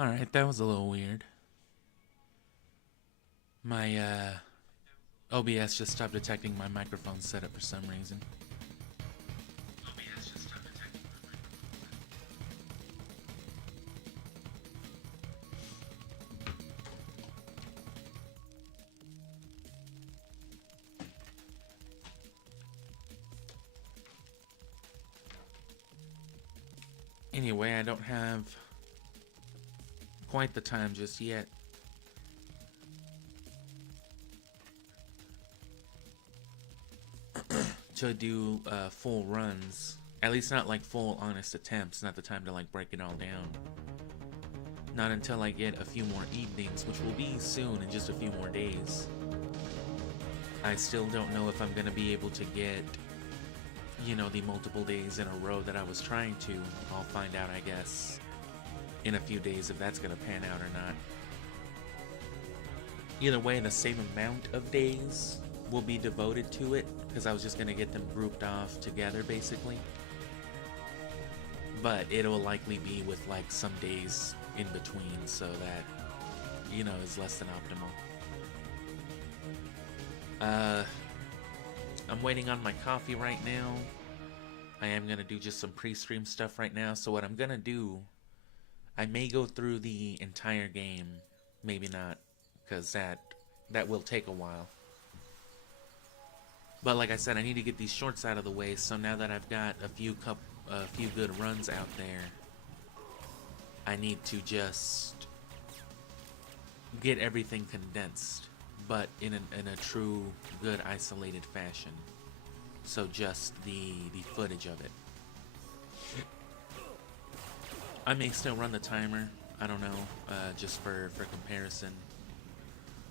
Alright, that was a little weird. My, OBS just stopped detecting my microphone setup for some reason. Anyway, I don't have quite the time just yet. To do full runs. At least not like full honest attempts. Not the time to like break it all down. Not until I get a few more evenings, which will be soon in just a few more days. I still don't know if I'm gonna be able to get, you know, the multiple days in a row that I was trying to. I'll find out, I guess, in a few days if that's gonna pan out or not. Either way, the same amount of days will be devoted to it, because I was just gonna get them grouped off together, basically. But it'll likely be with like some days in between, so that, you know, is less than optimal. I'm waiting on my coffee right now. I am gonna do just some pre-stream stuff right now, so what I'm gonna do, I may go through the entire game, maybe not, because that will take a while. But like I said, I need to get these shorts out of the way, so now that I've got a few good runs out there, I need to just get everything condensed, but in a true, good, isolated fashion. So just the footage of it. I may still run the timer, I don't know, just for comparison.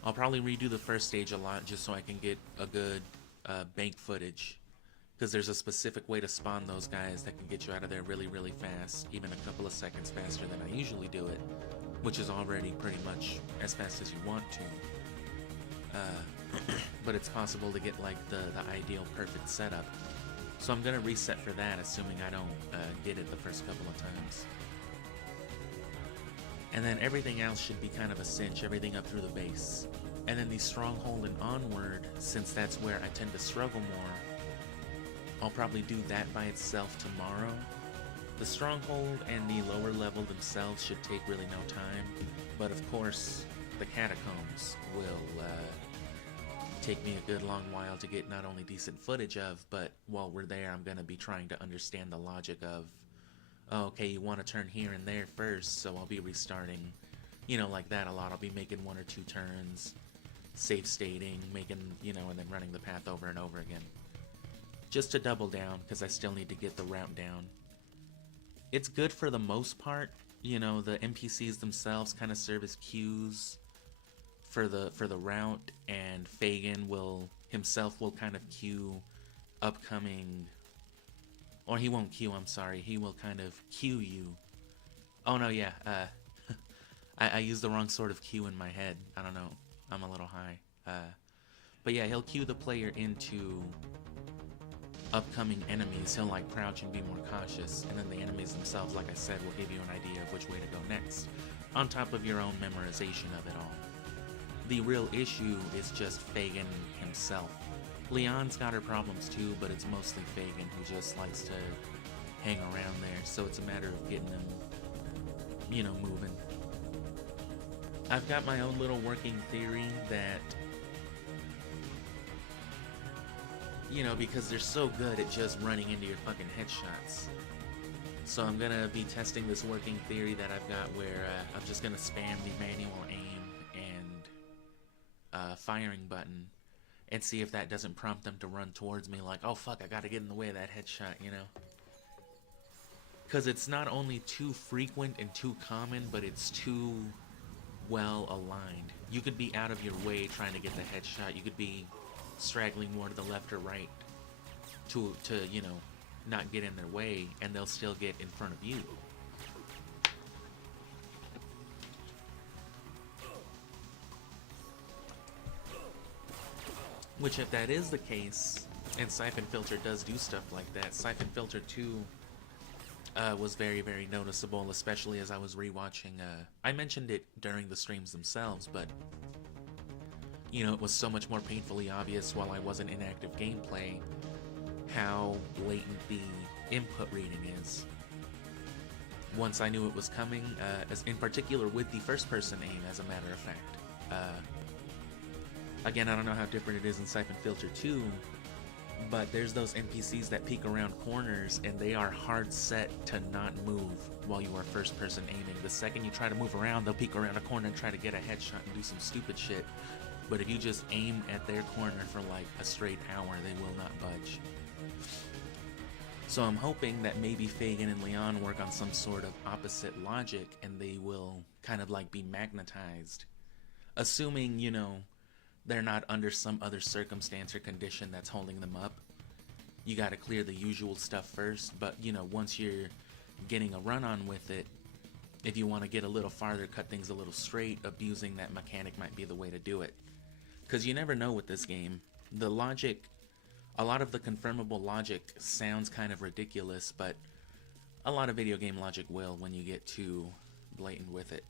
I'll probably redo the first stage a lot just so I can get a good bank footage. Because there's a specific way to spawn those guys that can get you out of there really, really fast, even a couple of seconds faster than I usually do it, which is already pretty much as fast as you want to. But it's possible to get like the ideal perfect setup. So I'm gonna reset for that, assuming I don't get it the first couple of times. And then everything else should be kind of a cinch, everything up through the base. And then the stronghold and onward, since that's where I tend to struggle more, I'll probably do that by itself tomorrow. The stronghold and the lower level themselves should take really no time, but of course, the catacombs will take me a good long while to get not only decent footage of, but while we're there, I'm gonna be trying to understand the logic of, oh, okay, you want to turn here and there first, so I'll be restarting, you know, like that a lot. I'll be making one or two turns, safe stating, making, you know, and then running the path over and over again. Just to double down, because I still need to get the route down. It's good for the most part. You know, the NPCs themselves kind of serve as cues for the route, and Fagin will himself will kind of cue upcoming, or he won't cue, I'm sorry, he will kind of cue you. Oh no, yeah, I used the wrong sort of cue in my head. I don't know, I'm a little high. But yeah, he'll cue the player into upcoming enemies. He'll like crouch and be more cautious, and then the enemies themselves, like I said, will give you an idea of which way to go next, on top of your own memorization of it all. The real issue is just Fagin himself. Leon's got her problems too, but it's mostly Fagin who just likes to hang around there, so it's a matter of getting him, you know, moving. I've got my own little working theory that, you know, because they're so good at just running into your fucking headshots. So I'm gonna be testing this working theory that I've got where I'm just gonna spam the manual aim and firing button and see if that doesn't prompt them to run towards me like, oh fuck, I gotta get in the way of that headshot, you know? Because it's not only too frequent and too common, but it's too well aligned. You could be out of your way trying to get the headshot. You could be straggling more to the left or right to you know, not get in their way, and they'll still get in front of you. Which, if that is the case, and Syphonfilter does do stuff like that, Syphonfilter 2 was very, very noticeable, especially as I was rewatching. I mentioned it during the streams themselves, but you know, it was so much more painfully obvious while I wasn't in active gameplay how blatant the input reading is. Once I knew it was coming, as in particular with the first-person aim, as a matter of fact. Again, I don't know how different it is in Syphonfilter 2, but there's those NPCs that peek around corners, and they are hard set to not move while you are first-person aiming. The second you try to move around, they'll peek around a corner and try to get a headshot and do some stupid shit. But if you just aim at their corner for like a straight hour, they will not budge. So I'm hoping that maybe Fagin and Leon work on some sort of opposite logic and they will kind of like be magnetized. Assuming, you know, they're not under some other circumstance or condition that's holding them up. You gotta clear the usual stuff first, but you know, once you're getting a run on with it, if you want to get a little farther, cut things a little straight, abusing that mechanic might be the way to do it. Because you never know with this game. The logic, a lot of the confirmable logic sounds kind of ridiculous, but a lot of video game logic will when you get too blatant with it.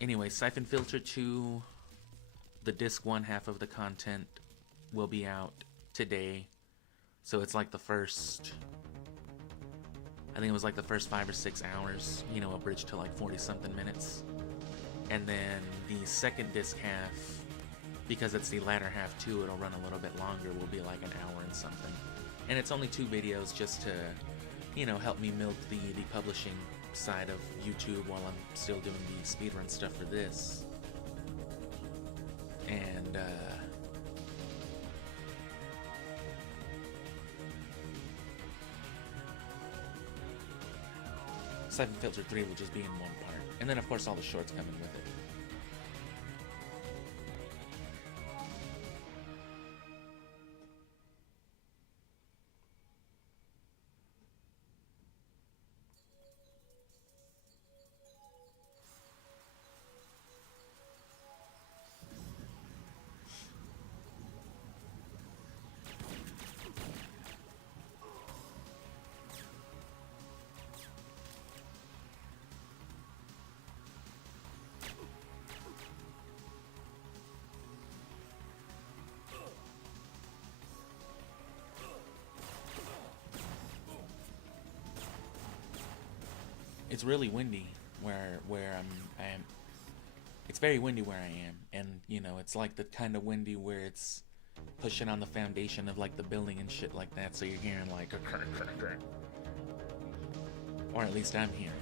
Anyway, Syphonfilter 2, the disc 1 half of the content will be out today. So it's like the first, I think it was like the first 5 or 6 hours, you know, abridged to like 40-something minutes. And then the second disc half, because it's the latter half too, it'll run a little bit longer, will be like an hour and something. And it's only 2 videos just to, you know, help me milk the publishing side of YouTube while I'm still doing the speedrun stuff for this. And, Syphonfilter 3 will just be in one part. And then, of course, all the shorts coming with it. It's really windy where I am. It's very windy where I am, and you know, it's like the kind of windy where it's pushing on the foundation of like the building and shit like that, so you're hearing like a crack, crack, crack. Or at least I'm hearing.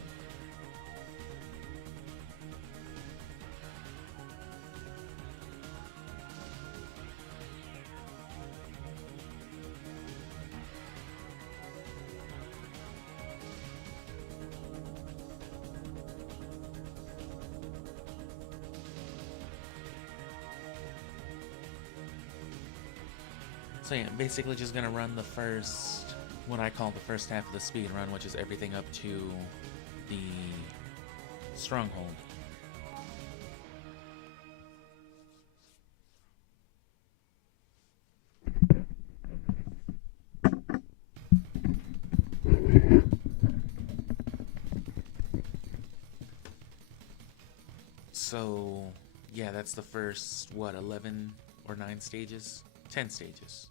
So yeah, basically just gonna run the first, what I call the first half of the speed run, which is everything up to the stronghold. So yeah, that's the first, what, 11 or 9 stages? 10 stages.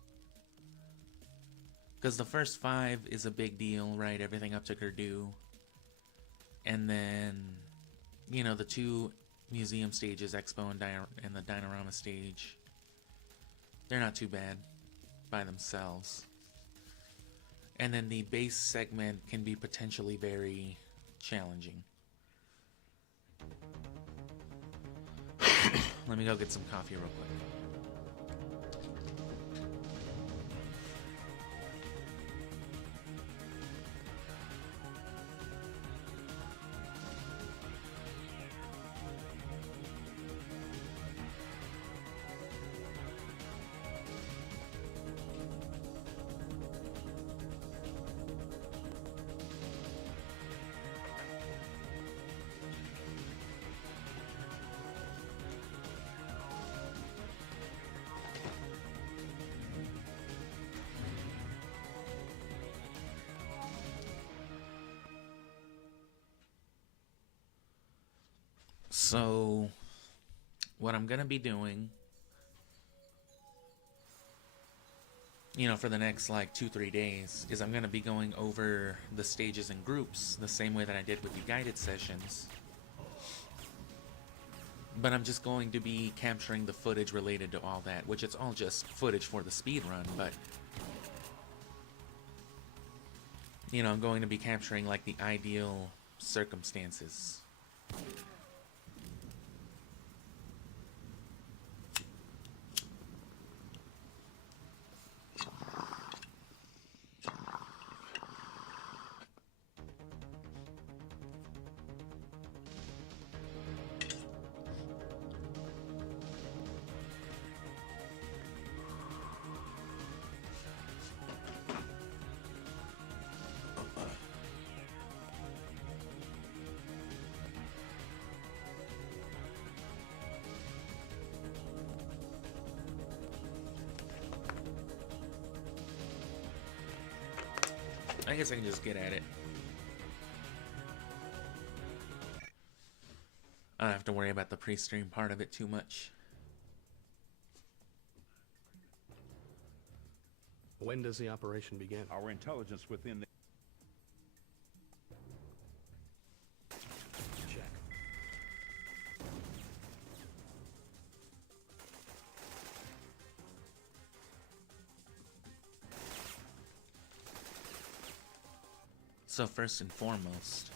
Because the first 5 is a big deal, right? Everything up to Gerdu. And then, you know, the 2 museum stages, Expo and the Dinorama stage, they're not too bad by themselves. And then the base segment can be potentially very challenging. Let me go get some coffee real quick. So, what I'm gonna be doing, you know, for the next like 2-3 days, is I'm gonna be going over the stages in groups the same way that I did with the guided sessions. But I'm just going to be capturing the footage related to all that, which it's all just footage for the speedrun, but you know, I'm going to be capturing like the ideal circumstances. I guess I can just get at it. I don't have to worry about the pre-stream part of it too much. When does the operation begin? Our intelligence within the... Check. So first and foremost,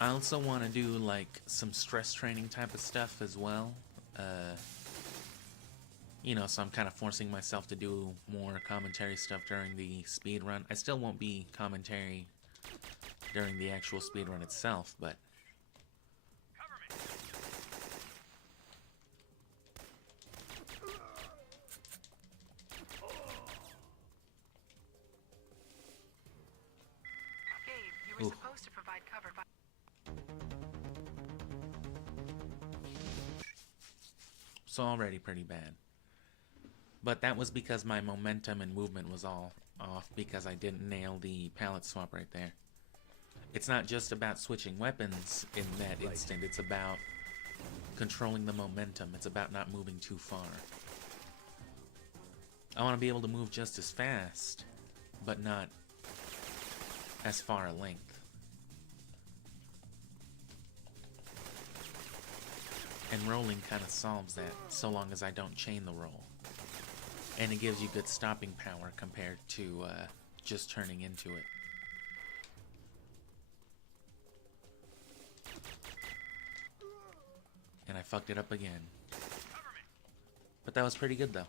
I also want to do like some stress training type of stuff as well. You know, so I'm kind of forcing myself to do more commentary stuff during the speed run. I still won't be commentary during the actual speed run itself, but You were supposed to provide cover by... so already pretty bad. But that was because my momentum and movement was all off because I didn't nail the palette swap right there. It's not just about switching weapons in that instant, it's about controlling the momentum. It's about not moving too far. I want to be able to move just as fast, but not as far a length. And rolling kind of solves that, so long as I don't chain the roll. And it gives you good stopping power compared to just turning into it. And I fucked it up again. But that was pretty good though.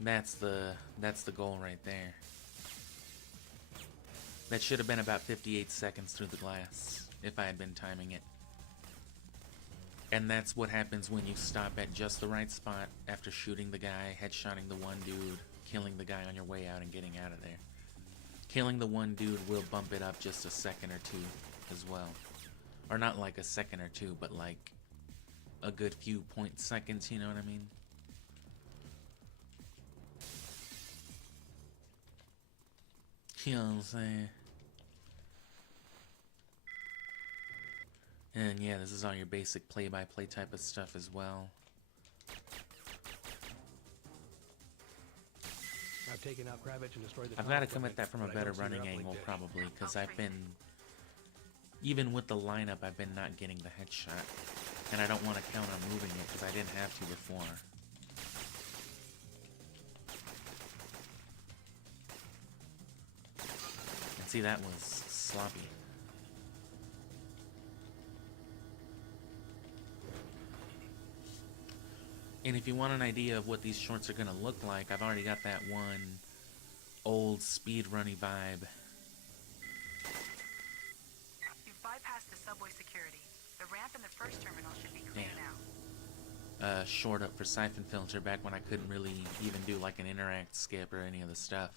That's the goal right there. That should have been about 58 seconds through the glass, if I had been timing it. And that's what happens when you stop at just the right spot after shooting the guy, headshotting the one dude, killing the guy on your way out and getting out of there. Killing the one dude will bump it up just a second or two as well. Or not like a second or two, but like a good few point seconds, you know what I mean? You know what I'm saying? And yeah, this is all your basic play-by-play type of stuff as well. I've taken out Kravitz and destroyed the... I've got to come at that from a better running angle probably, because I've been, even with the lineup, I've been not getting the headshot. And I don't want to count on moving it, because I didn't have to before. And see, that was sloppy. And if you want an idea of what these shorts are going to look like, I've already got that one old speedrunny vibe. You've bypassed the subway security. The ramp in the first terminal should be clear now. Short up for Syphonfilter back when I couldn't really even do like an interact skip or any of the stuff.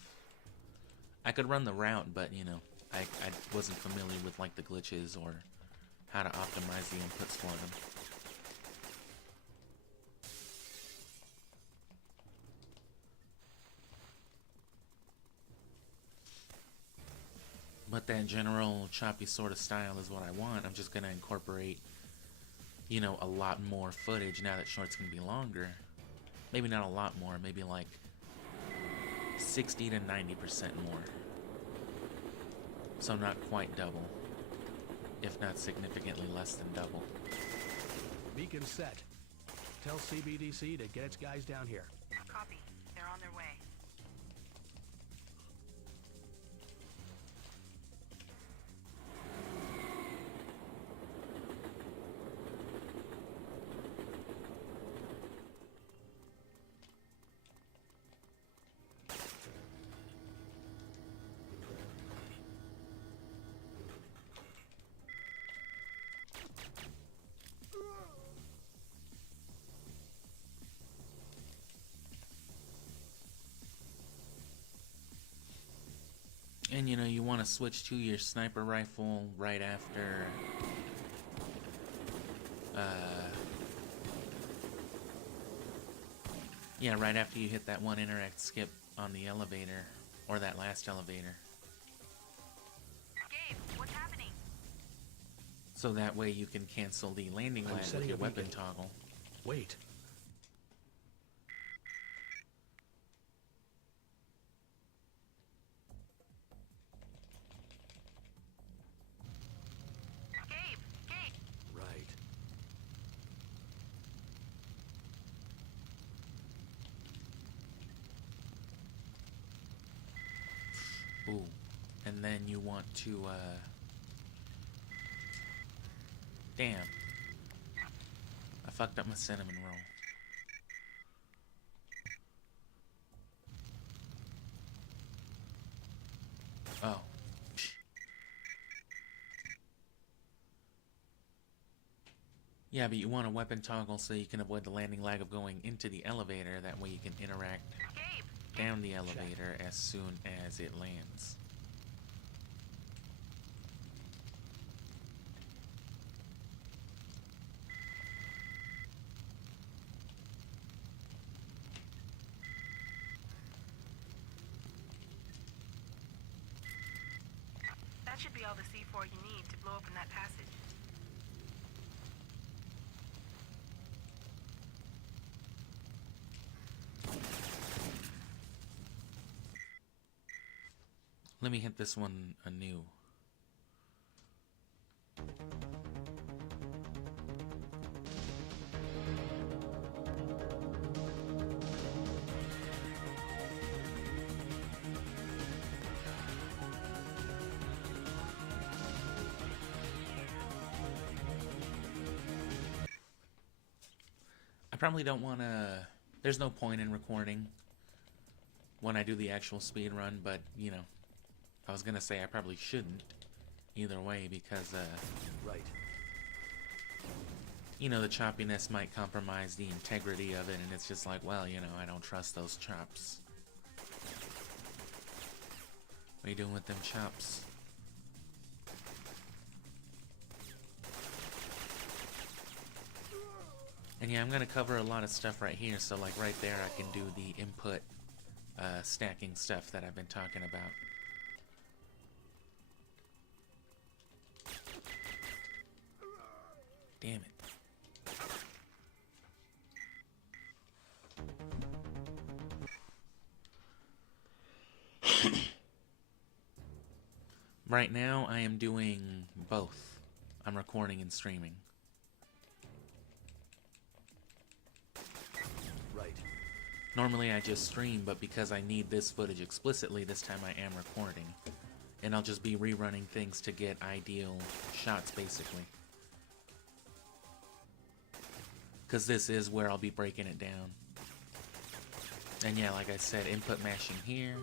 I could run the route, but you know, I wasn't familiar with like the glitches or how to optimize the inputs for them. But that general choppy sort of style is what I want. I'm just gonna incorporate, you know, a lot more footage now that shorts can be longer. Maybe not a lot more, maybe like 60 to 90% more. So not quite double, if not significantly less than double. Beacon set. Tell CBDC to get its guys down here. Copy. They're on their way. And you know, you want to switch to your sniper rifle right after yeah, right after you hit that one interact skip on the elevator, or that last elevator. Gabe, what's happening? So that way you can cancel the landing lag with your weapon toggle. Wait. Gabe! Right. Ooh. And then you want to, damn. I fucked up my cinnamon roll. Oh. Yeah, but you want a weapon toggle so you can avoid the landing lag of going into the elevator. That way you can interact down the elevator as soon as it lands. That should be all the C4 you need to blow open that passage. Let me hit this one anew. I probably don't want to... There's no point in recording when I do the actual speed run, but, you know, I was gonna say I probably shouldn't either way because, Right. you know, the choppiness might compromise the integrity of it, and it's just like, well, you know, I don't trust those chops. What are you doing with them chops? And yeah, I'm gonna cover a lot of stuff right here, so like right there I can do the input stacking stuff that I've been talking about. Damn it. Right now I am doing both. I'm recording and streaming. Right. Normally I just stream, but because I need this footage explicitly, this time I am recording. And I'll just be rerunning things to get ideal shots, basically. Because this is where I'll be breaking it down. And yeah, like I said, input mashing here.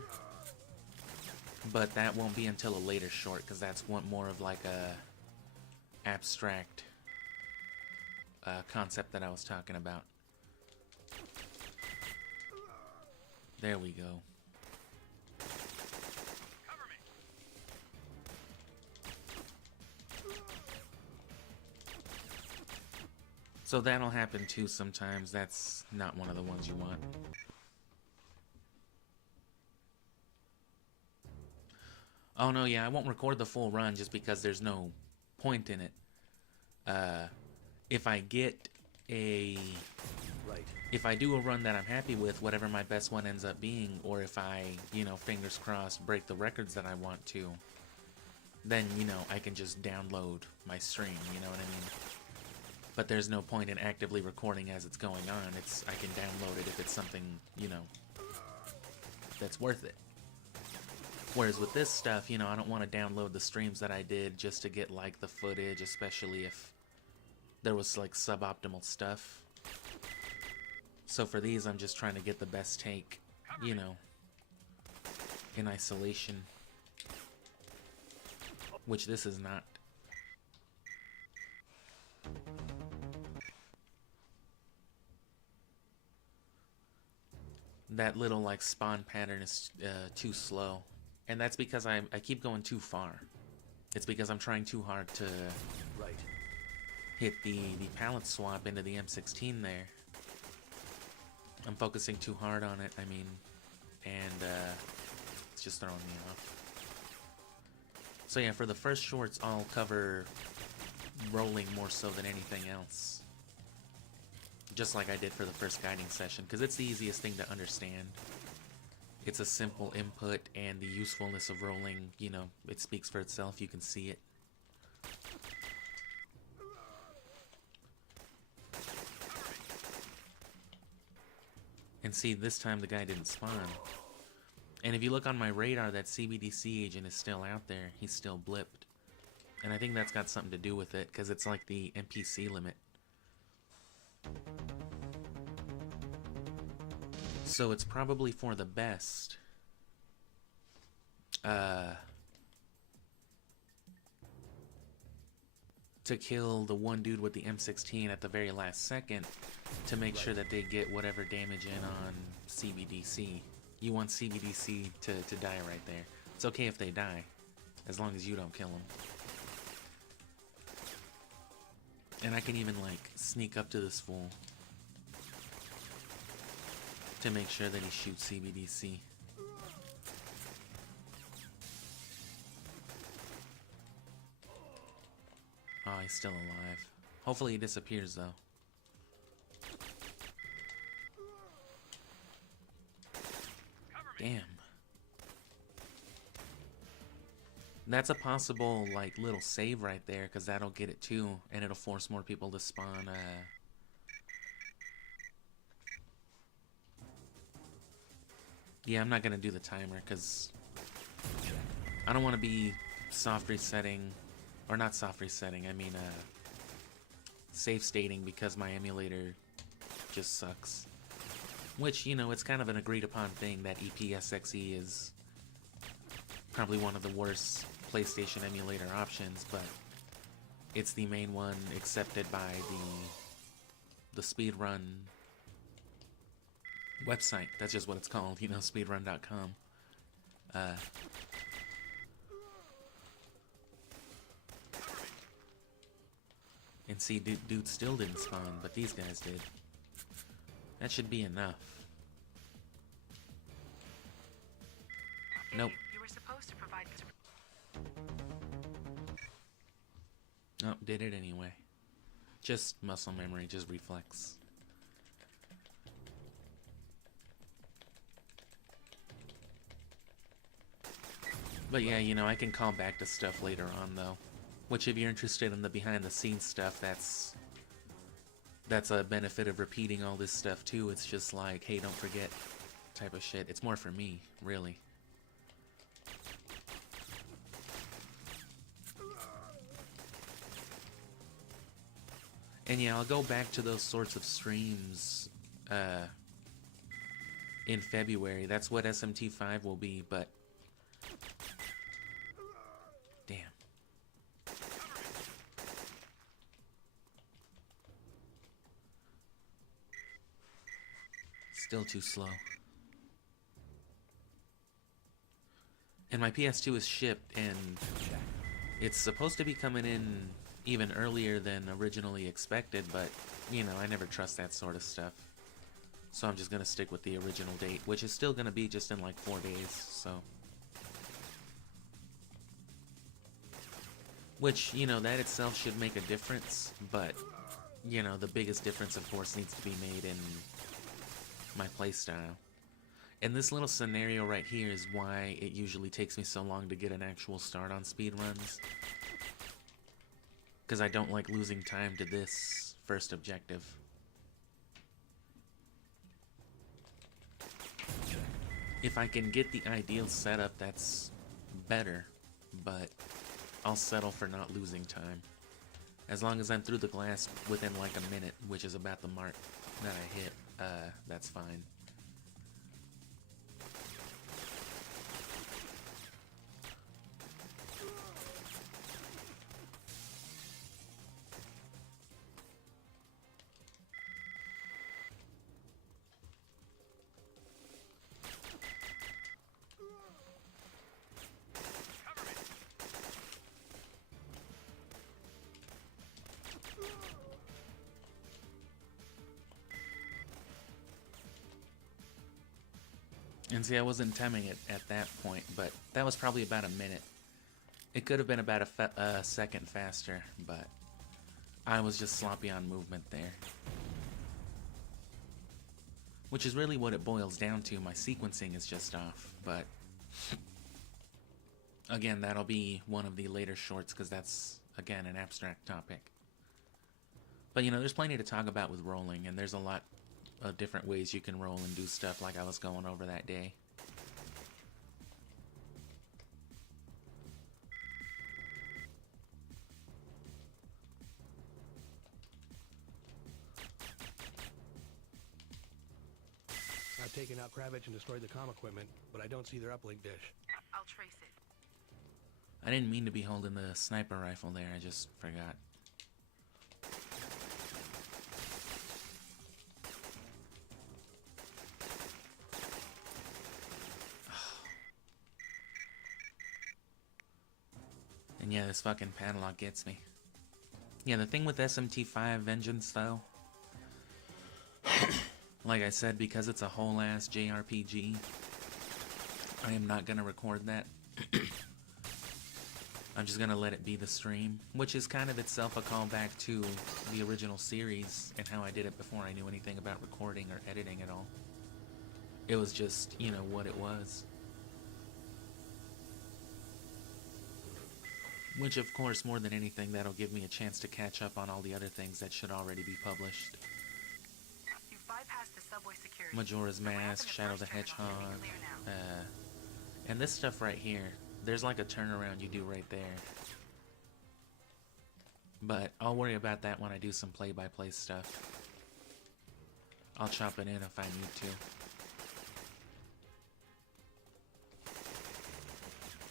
But that won't be until a later short, because that's one more of like a abstract concept that I was talking about. There we go. Cover me. So that'll happen too sometimes. That's not one of the ones you want. Oh no, yeah, I won't record the full run just because there's no point in it. If I get a... Right. If I do a run that I'm happy with, whatever my best one ends up being, or if I, you know, fingers crossed, break the records that I want to, then, you know, I can just download my stream, you know what I mean? But there's no point in actively recording as it's going on. I can download it if it's something, you know, that's worth it. Whereas with this stuff, you know, I don't want to download the streams that I did just to get, like, the footage, especially if there was, like, suboptimal stuff. So for these, I'm just trying to get the best take, you know, in isolation. Which this is not. That little, like, spawn pattern is too slow. And that's because I keep going too far. It's because I'm trying too hard to hit the palette swap into the M16 there. I'm focusing too hard on it, I mean, and it's just throwing me off. So yeah, for the first shorts, I'll cover rolling more so than anything else. Just like I did for the first guiding session, because it's the easiest thing to understand. It's a simple input, and the usefulness of rolling, you know, it speaks for itself. You can see it. And see, this time the guy didn't spawn. And if you look on my radar, that CBDC agent is still out there. He's still blipped. And I think that's got something to do with it, because it's like the NPC limit. So it's probably for the best. To kill the one dude with the M16 at the very last second to make sure that they get whatever damage in on CBDC. You want CBDC to die right there. It's okay if they die, as long as you don't kill them. And I can even, like, sneak up to this fool to make sure that he shoots CBDC. Oh, he's still alive. Hopefully he disappears, though. Damn. That's a possible, like, little save right there, because that'll get it too, and it'll force more people to spawn, Yeah, I'm not gonna do the timer, because I don't want to be soft resetting, or not soft resetting, I mean, save stating because my emulator just sucks. Which, you know, it's kind of an agreed upon thing that EPSXE is probably one of the worst PlayStation emulator options, but it's the main one accepted by the Speedrun website. That's just what it's called, you know, speedrun.com. And see, dude still didn't spawn, but these guys did. That should be enough. Nope. You were supposed to provide this. Nope, did it anyway. Just muscle memory, just reflex. But yeah, you know, I can call back to stuff later on, though. Which, if you're interested in the behind-the-scenes stuff, that's a benefit of repeating all this stuff, too. It's just like, hey, don't forget type of shit. It's more for me, really. And yeah, I'll go back to those sorts of streams in February. That's what SMT5 will be, but... Damn. Still too slow. And my PS2 is shipped, and it's supposed to be coming in even earlier than originally expected, but, you know, I never trust that sort of stuff. So I'm just gonna stick with the original date, which is still gonna be just in like 4 days, so... Which, you know, that itself should make a difference, but, you know, the biggest difference, of course, needs to be made in my playstyle. And this little scenario right here is why it usually takes me so long to get an actual start on speedruns. Because I don't like losing time to this first objective. If I can get the ideal setup, that's better, but I'll settle for not losing time. As long as I'm through the glass within like a minute, which is about the mark that I hit, that's fine. And see, I wasn't timing it at that point, but that was probably about a minute. It could have been about a second faster, but I was just sloppy on movement there. Which is really what it boils down to. My sequencing is just off, but again, that'll be one of the later shorts because that's, again, an abstract topic. But, you know, there's plenty to talk about with rolling, and there's a lot of different ways you can roll and do stuff like I was going over that day. I've taken out Kravitz and destroyed the comm equipment, but I don't see their uplink dish. I'll trace it. I didn't mean to be holding the sniper rifle there, I just forgot. And yeah, this fucking padlock gets me. Yeah, the thing with SMT5 Vengeance, though, like I said, because it's a whole-ass JRPG, I am not gonna record that. I'm just gonna let it be the stream, which is kind of itself a callback to the original series and how I did it before I knew anything about recording or editing at all. It was just, you know, what it was. Which, of course, more than anything, that'll give me a chance to catch up on all the other things that should already be published. You've bypassed the subway security. Majora's Mask, Shadow the Hedgehog, and this stuff right here. There's like a turnaround you do right there. But I'll worry about that when I do some play-by-play stuff. I'll chop it in if I need to.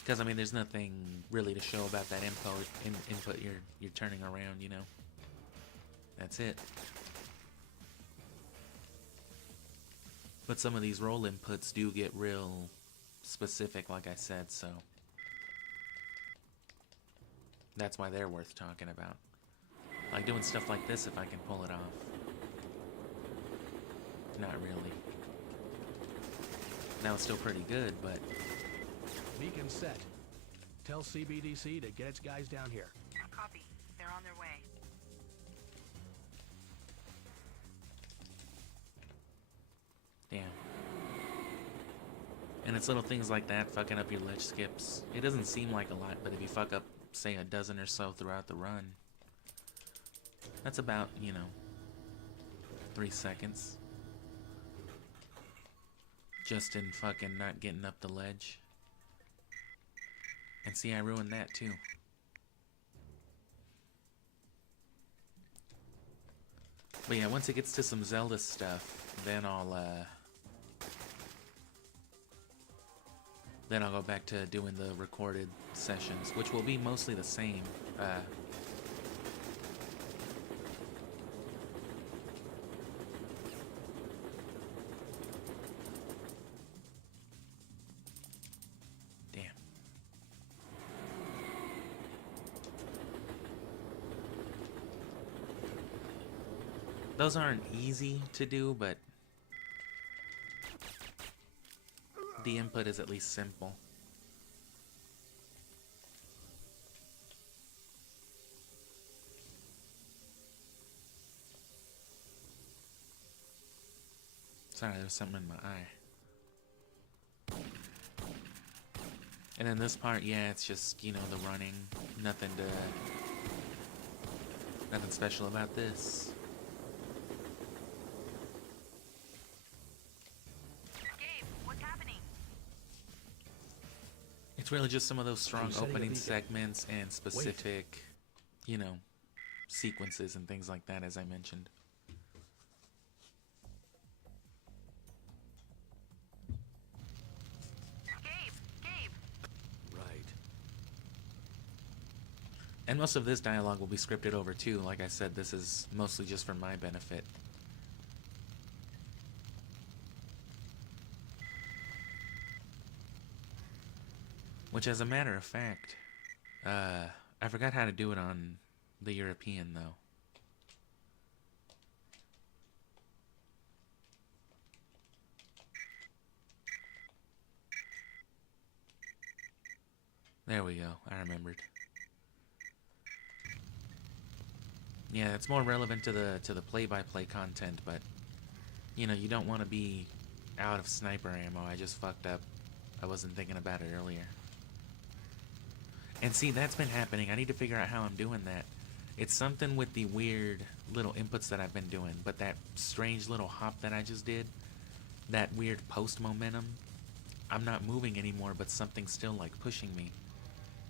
Because, I mean, there's nothing really to show about that input you're turning around, you know. That's it. But some of these roll inputs do get real specific, like I said, so that's why they're worth talking about. Like doing stuff like this if I can pull it off. Not really. Now it's still pretty good, but... Beacon set. Tell CBDC to get its guys down here. Copy. They're on their way. Damn. And it's little things like that, fucking up your ledge skips. It doesn't seem like a lot, but if you fuck up, say, a dozen or so throughout the run, that's about, you know, 3 seconds. Just in fucking not getting up the ledge. And see, I ruined that too. But yeah, once it gets to some Zelda stuff, then I'll go back to doing the recorded sessions, which will be mostly the same. Those aren't easy to do, but the input is at least simple. Sorry, there was something in my eye. And then this part, yeah, it's just, you know, the running. Nothing special about this. Gabe, what's happening? It's really just some of those strong setting a opening beacon. segments and specific, you know, sequences and things like that, as I mentioned. Gabe! Right. And most of this dialogue will be scripted over too. Like I said, this is mostly just for my benefit. Which, as a matter of fact, I forgot how to do it on the European, though. There we go. I remembered. Yeah, it's more relevant to the play-by-play content, but you know, you don't want to be out of sniper ammo. I just fucked up. I wasn't thinking about it earlier. And see, that's been happening. I need to figure out how I'm doing that. It's something with the weird little inputs that I've been doing, but that strange little hop that I just did, that weird post momentum, I'm not moving anymore, but something's still like pushing me.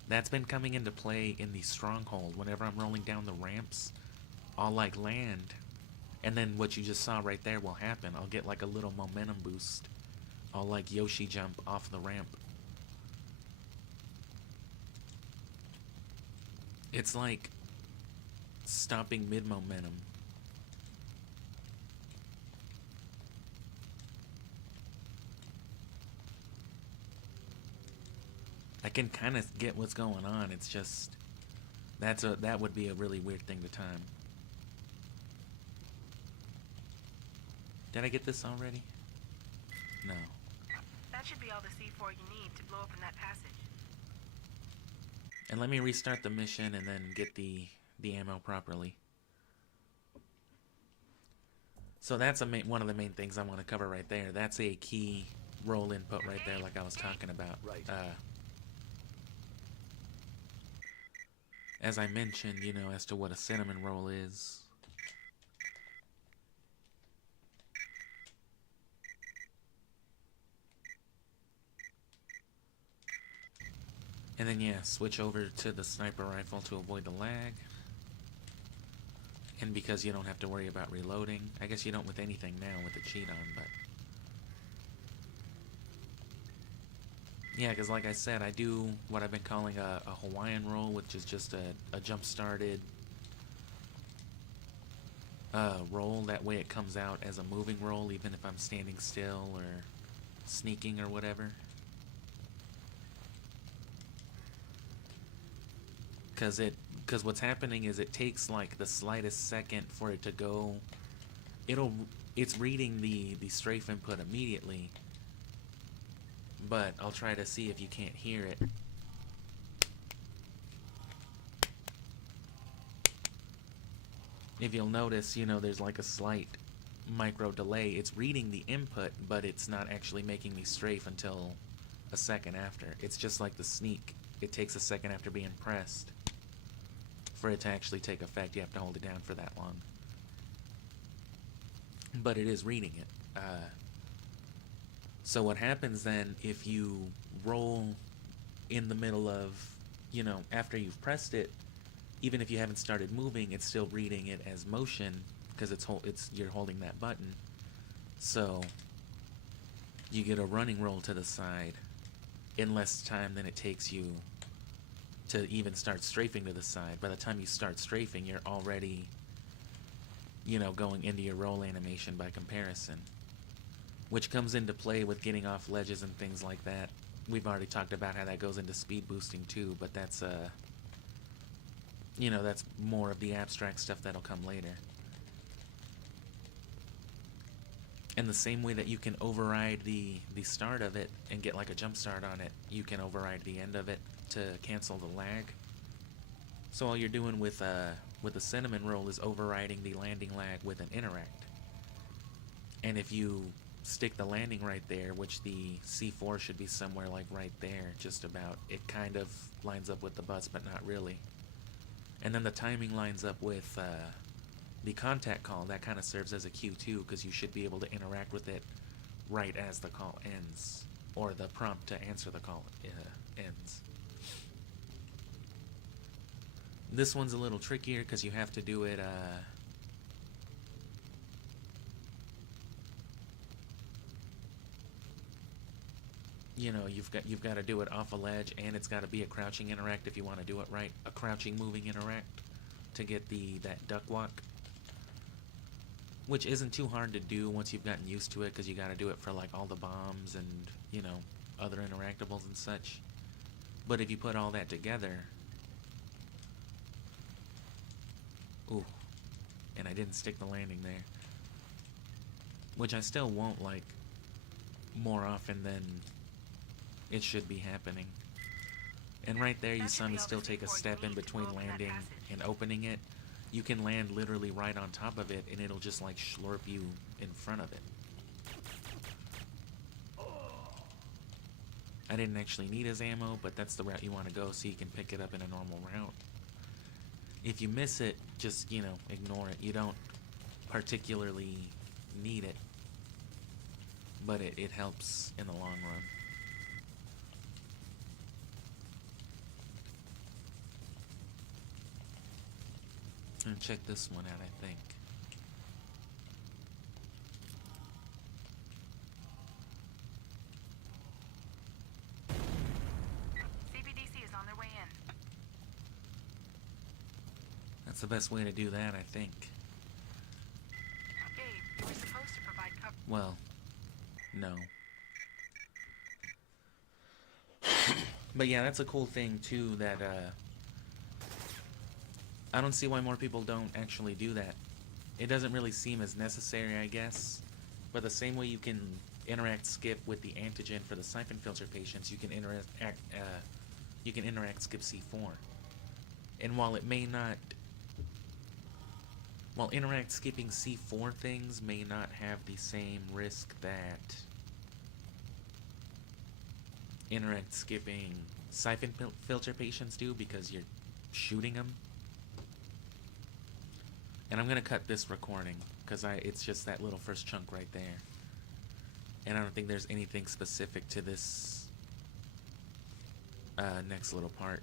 That's been coming into play in the stronghold. Whenever I'm rolling down the ramps, I'll like land, and then what you just saw right there will happen. I'll get like a little momentum boost. I'll like Yoshi jump off the ramp. It's like stopping mid-momentum. I can kind of get what's going on. It's just that would be a really weird thing to time. Did I get this already? No. That should be all the C4 you need to blow up in that passage. And let me restart the mission and then get the ammo properly. So that's one of the main things I want to cover right there. That's a key roll input right there, like I was talking about. Right. As I mentioned, you know, as to what a cinnamon roll is. And then, yeah, switch over to the sniper rifle to avoid the lag. And because you don't have to worry about reloading. I guess you don't with anything now with the cheat on, but... Yeah, because like I said, I do what I've been calling a Hawaiian roll, which is just a jump-started roll. That way it comes out as a moving roll, even if I'm standing still or sneaking or whatever. Because what's happening is it takes like the slightest second for it to go. It's reading the strafe input immediately, but I'll try to see if you can't hear it. If you'll notice, you know, there's like a slight micro delay. It's reading the input, but it's not actually making the strafe until a second after. It's just like the sneak. It takes a second after being pressed for it to actually take effect. You have to hold it down for that long. But it is reading it. So what happens then if you roll in the middle of, you know, after you've pressed it, even if you haven't started moving, it's still reading it as motion because you're holding that button. So you get a running roll to the side in less time than it takes you to even start strafing to the side. By the time you start strafing, you're already, you know, going into your roll animation by comparison, which comes into play with getting off ledges and things like that. We've already talked about how that goes into speed boosting too, but that's you know, that's more of the abstract stuff that'll come later. And the same way that you can override the start of it and get like a jump start on it, you can override the end of it to cancel the lag. So all you're doing with the cinnamon roll is overriding the landing lag with an interact. And if you stick the landing right there, which the C4 should be somewhere like right there, just about. It kind of lines up with the bus, but not really. And then the timing lines up with the contact call. That kind of serves as a cue too, because you should be able to interact with it right as the call ends, or the prompt to answer the call ends. This one's a little trickier because you have to do it you know, you've got to do it off a ledge, and it's got to be a crouching interact if you want to do it right. A crouching moving interact to get that duck walk, which isn't too hard to do once you've gotten used to it, because you got to do it for like all the bombs and, you know, other interactables and such. But if you put all that together, ooh, and I didn't stick the landing there, which I still won't like more often than it should be happening. And right there you saw me still take a step in between landing and opening it. You can land literally right on top of it, and it'll just like slurp you in front of it. I didn't actually need his ammo, but that's the route you want to go so you can pick it up in a normal route. If you miss it, just, you know, ignore it. You don't particularly need it, but it helps in the long run. And check this one out, I think. CBDC is on their way in. That's the best way to do that, I think. Gabe, you were supposed to provide cover. Well, no. But yeah, that's a cool thing too, that I don't see why more people don't actually do that. It doesn't really seem as necessary, I guess. But the same way you can interact skip with the antigen for the Syphonfilter patients, you can interact skip C4. And while interact skipping C4 things may not have the same risk that interact skipping Syphonfilter patients do, because you're shooting them. And I'm gonna cut this recording because it's just that little first chunk right there, and I don't think there's anything specific to this next little part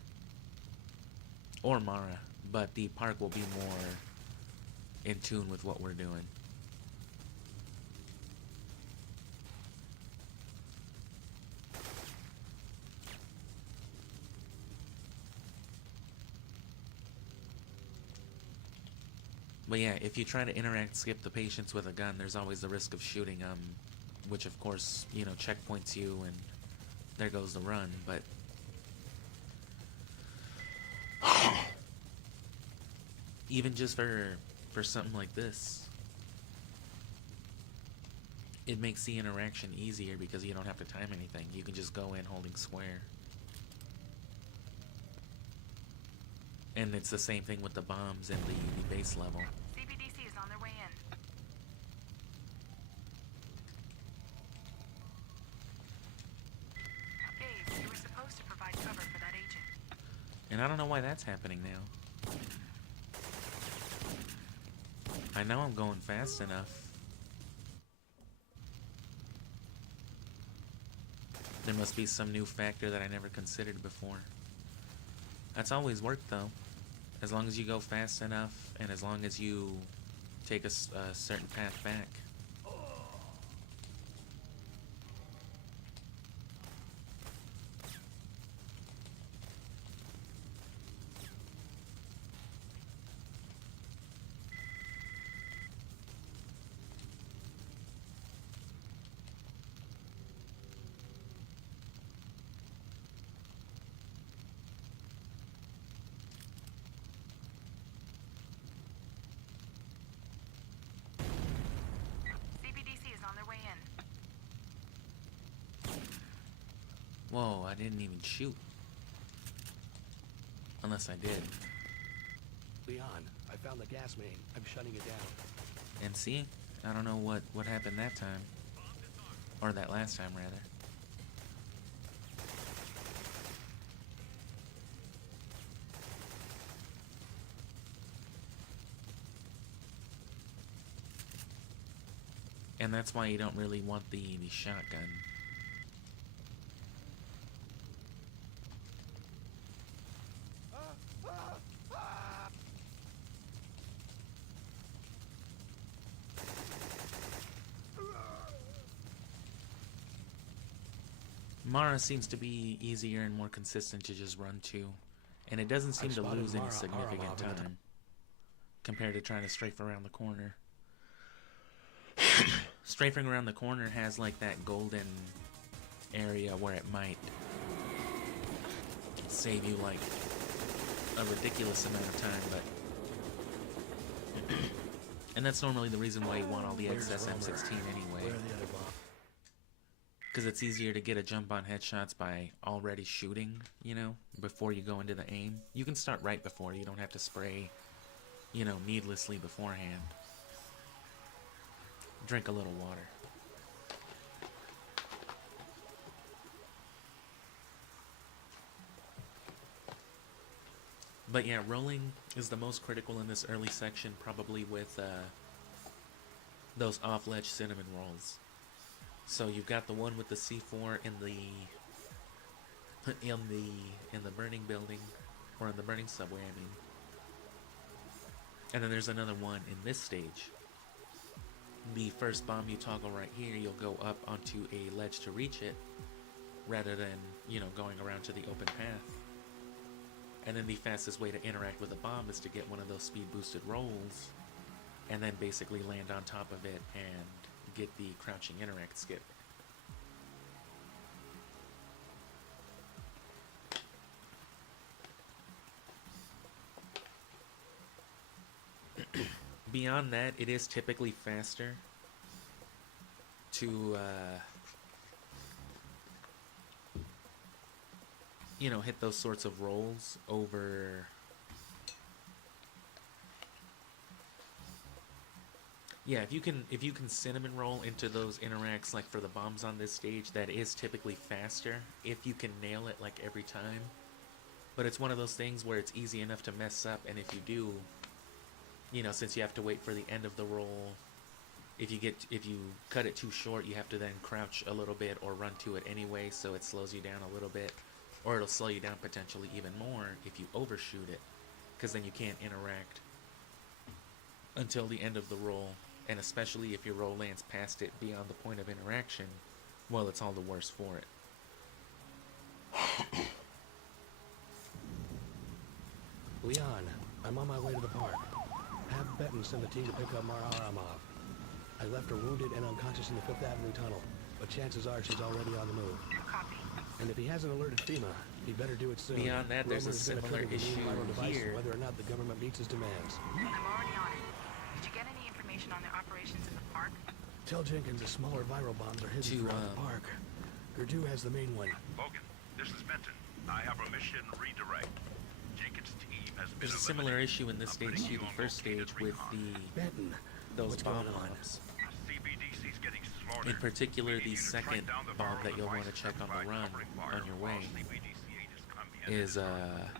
or Mara, but the park will be more in tune with what we're doing. But yeah, if you try to interact skip the patients with a gun, there's always the risk of shooting them, which of course, you know, checkpoints you, and there goes the run. But even just for something like this, it makes the interaction easier because you don't have to time anything. You can just go in holding square. And it's the same thing with the bombs and the base level. CBDC is on their way in. Gabe, you were supposed to provide cover for that agent. And I don't know why that's happening now. I know I'm going fast enough. There must be some new factor that I never considered before. That's always worked though. As long as you go fast enough, and as long as you take a certain path back. Whoa, I didn't even shoot. Unless I did. Leon, I found the gas main. I'm shutting it down. And see? I don't know what happened that time. Bomb Or that last time, rather. And that's why you don't really want the shotgun. Mara seems to be easier and more consistent to just run to, and it doesn't seem to lose any significant time compared to trying to strafe around the corner. Strafing around the corner has like that golden area where it might save you like a ridiculous amount of time, but and that's normally the reason why you want all the excess M16 anyway. Because it's easier to get a jump on headshots by already shooting, you know, before you go into the aim. You can start right before, you don't have to spray, you know, needlessly beforehand. Drink a little water. But yeah, rolling is the most critical in this early section, probably with those off-ledge cinnamon rolls. So you've got the one with the C4 in the burning building, or in the burning subway, I mean. And then there's another one in this stage. The first bomb you toggle right here, you'll go up onto a ledge to reach it, rather than, you know, going around to the open path. And then the fastest way to interact with a bomb is to get one of those speed boosted rolls, and then basically land on top of it and get the crouching interact skip. Beyond that, it is typically faster to, you know, hit those sorts of rolls over... Yeah, if you can cinnamon roll into those interacts, like for the bombs on this stage, that is typically faster if you can nail it like every time. But it's one of those things where it's easy enough to mess up, and if you do, you know, since you have to wait for the end of the roll, if you cut it too short, you have to then crouch a little bit or run to it anyway, so it slows you down a little bit, or it'll slow you down potentially even more if you overshoot it, because then you can't interact until the end of the roll. And especially if your roll lands past it beyond the point of interaction, well, it's all the worse for it. Leon, I'm on my way to the park. Have Benton send a team to pick up Mara Aramov. I left her wounded and unconscious in the 5th Avenue tunnel, but chances are she's already on the move. Copy. And if he hasn't alerted FEMA, he better do it soon. Beyond that, there's a Romer's gonna similar trigger the issue new viral device here. Whether or not the government meets his demands. I'm already on it. Did you get any information on their operations in the park? Tell Jenkins the smaller viral bombs are hidden To, throughout the park. Gerdu has the main one. Logan, this is Benton. I have a mission redirect. Jenkins' team has been There's a similar issue in this stage to the first stage with Benton, those what's bomb going on? bombs. CBDC's getting slaughtered. In particular, We need the you to track second down the bomb viral that you'll want to device check on the and run provide covering fire on your while way CBDC agents comprehend is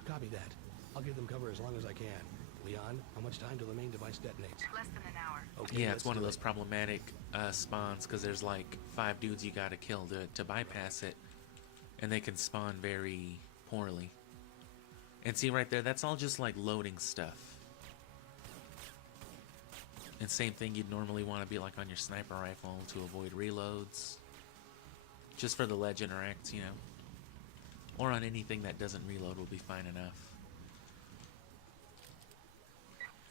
Copy that. I'll give them cover as long as I can. Leon, how much time till the main device detonates? Less than an hour. Okay, yeah, let's it's one of do those it. problematic spawns because there's like 5 dudes you gotta kill to bypass it, and they can spawn very poorly. And see right there, that's all just like loading stuff. And same thing, you'd normally want to be like on your sniper rifle to avoid reloads, just for the ledge interacts, you know, or on anything that doesn't reload will be fine enough.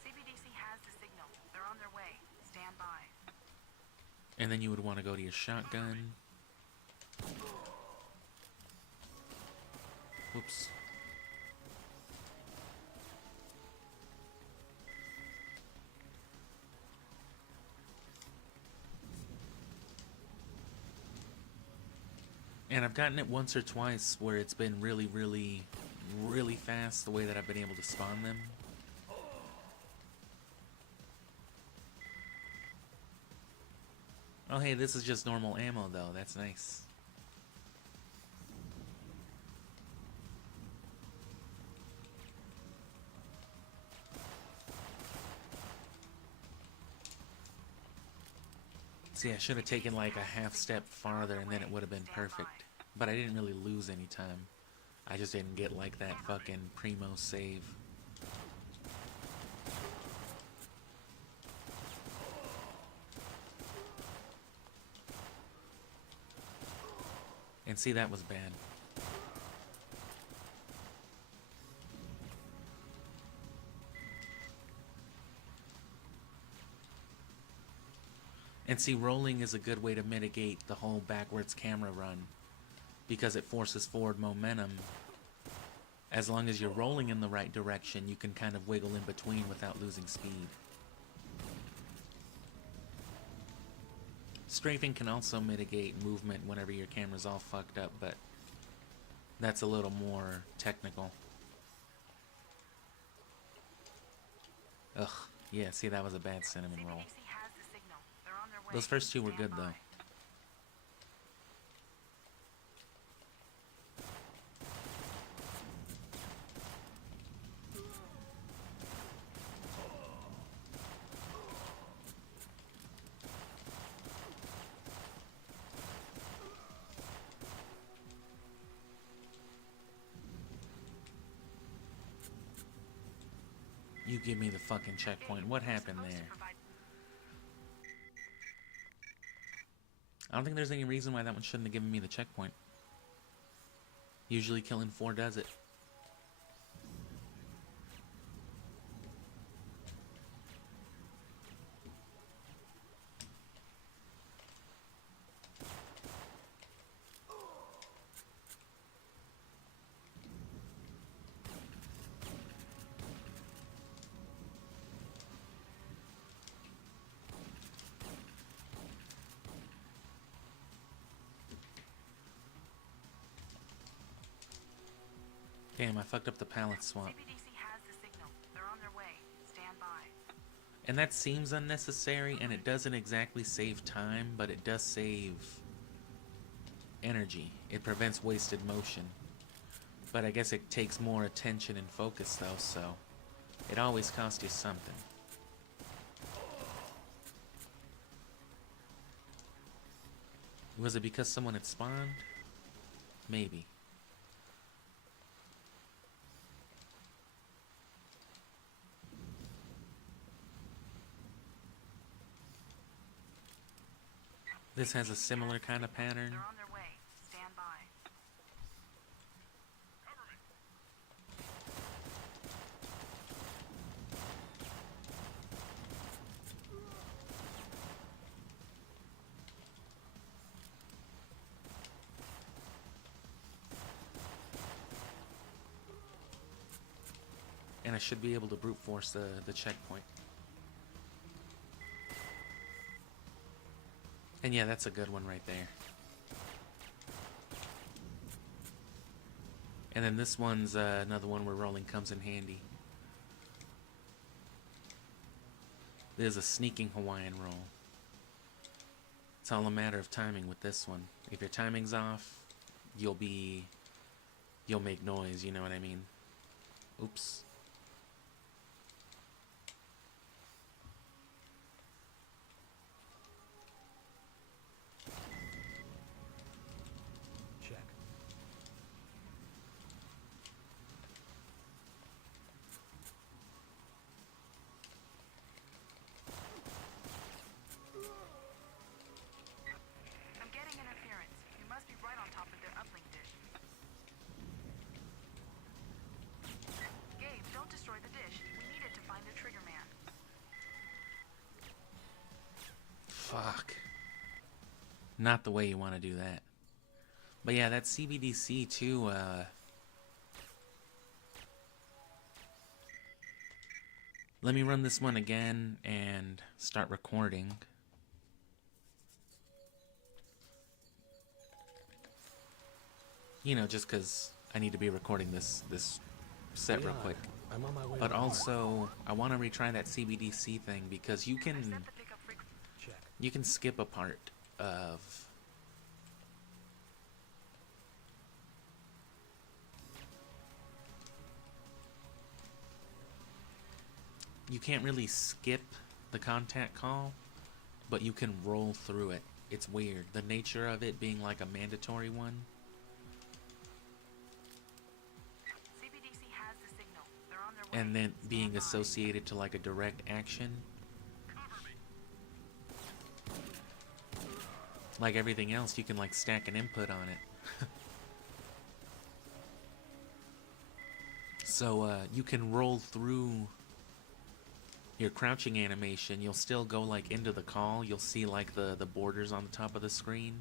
CBDC has the signal. They're on their way. Stand by. And then you would want to go to your shotgun. Whoops. And I've gotten it once or twice where it's been really, really, really fast the way that I've been able to spawn them. Oh hey, this is just normal ammo though, that's nice. See, I should have taken like a half step farther and then it would have been perfect. But I didn't really lose any time. I just didn't get like that fucking primo save. And see, that was bad. And see, rolling is a good way to mitigate the whole backwards camera run, because it forces forward momentum. As long as you're rolling in the right direction, you can kind of wiggle in between without losing speed. Strafing can also mitigate movement whenever your camera's all fucked up, but that's a little more technical. Ugh, yeah, see, that was a bad cinnamon roll. Those first two were good, though. You give me the fucking checkpoint. What happened there? I don't think there's any reason why that one shouldn't have given me the checkpoint. Usually killing 4 does it. Damn, I fucked up the pallet swap. CBDC has the signal. They're on their way. Stand by. And that seems unnecessary, and it doesn't exactly save time, but it does save energy. It prevents wasted motion. But I guess it takes more attention and focus, though, so it always costs you something. Was it because someone had spawned? Maybe. This has a similar kind of pattern. They're on their way. Stand by. And I should be able to brute force the checkpoint. And yeah, that's a good one right there. And then this one's another one where rolling comes in handy. There's a sneaking Hawaiian roll. It's all a matter of timing with this one. If your timing's off, you'll make noise, you know what I mean? Oops. Check. I'm getting interference. You must be right on top of their uplink dish. Gabe, don't destroy the dish. We need it to find the trigger man. Fuck. Not the way you want to do that. But yeah, that CBDC too, let me run this one again and start recording. You know, just because I need to be recording this set real quick. I'm on my way But to the park. also, I want to retry that CBDC thing because you Set can the pickup frequency. Check. skip a part of you can't really skip the contact call, but you can roll through it. It's weird. The nature of it being like a mandatory one. CBDC has the signal. They're on their way. And then Stand being by. associated to like a direct action. Like everything else, you can like stack an input on it. So you can roll through your crouching animation. You'll still go like into the call. You'll see like the borders on the top of the screen.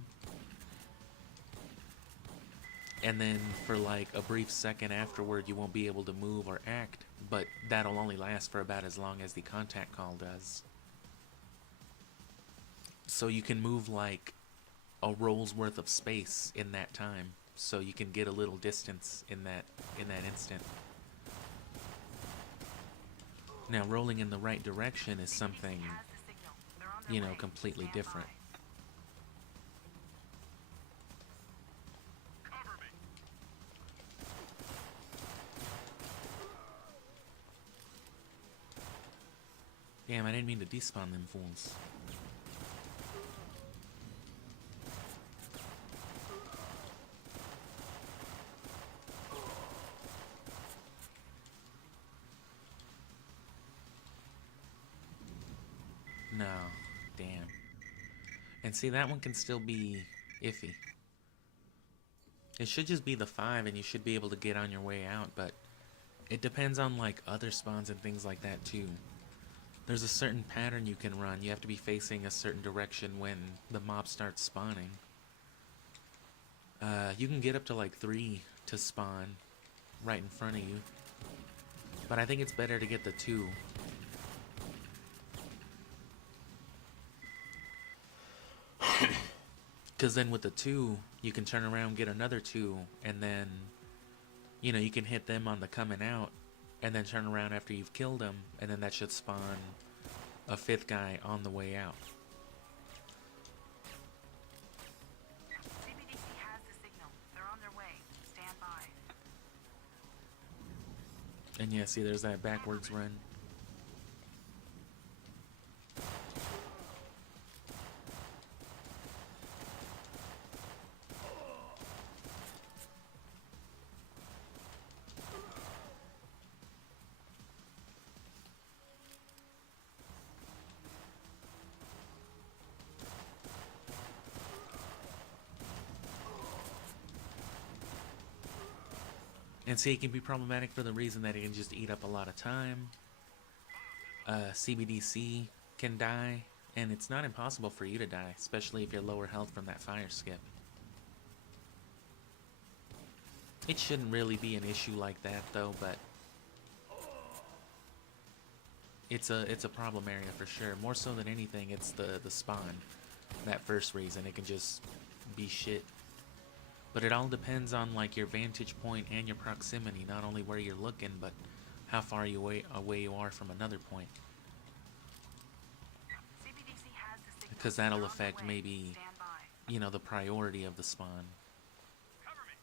And then for like a brief second afterward, you won't be able to move or act, but that'll only last for about as long as the contact call does. So you can move like a roll's worth of space in that time, so you can get a little distance in that instant. Now rolling in the right direction is something, Has the signal. They're on their you know, way. completely Stand different. by. Cover me. Damn, I didn't mean to despawn them fools. No, damn. And see, that one can still be iffy. It should just be the 5 and you should be able to get on your way out, but it depends on like other spawns and things like that too. There's a certain pattern you can run. You have to be facing a certain direction when the mob starts spawning. You can get up to like 3 to spawn right in front of you, but I think it's better to get the 2. Because then with the 2, you can turn around, get another 2, and then, you know, you can hit them on the coming out, and then turn around after you've killed them, and then that should spawn a 5th guy on the way out. CBDC has the signal. They're on their way. Stand by. And yeah, see, there's that backwards run. And see, it can be problematic for the reason that it can just eat up a lot of time. CBDC can die, and it's not impossible for you to die, especially if you're lower health from that fire skip. It shouldn't really be an issue like that though, but it's a problem area for sure. More so than anything, it's the spawn. That first reason, it can just be shit. But it all depends on like your vantage point and your proximity, not only where you're looking, but how far away you are from another point. CBDC has the signal. Because They're that'll on their affect way. maybe, Stand by. you know, the priority of the spawn. Cover me.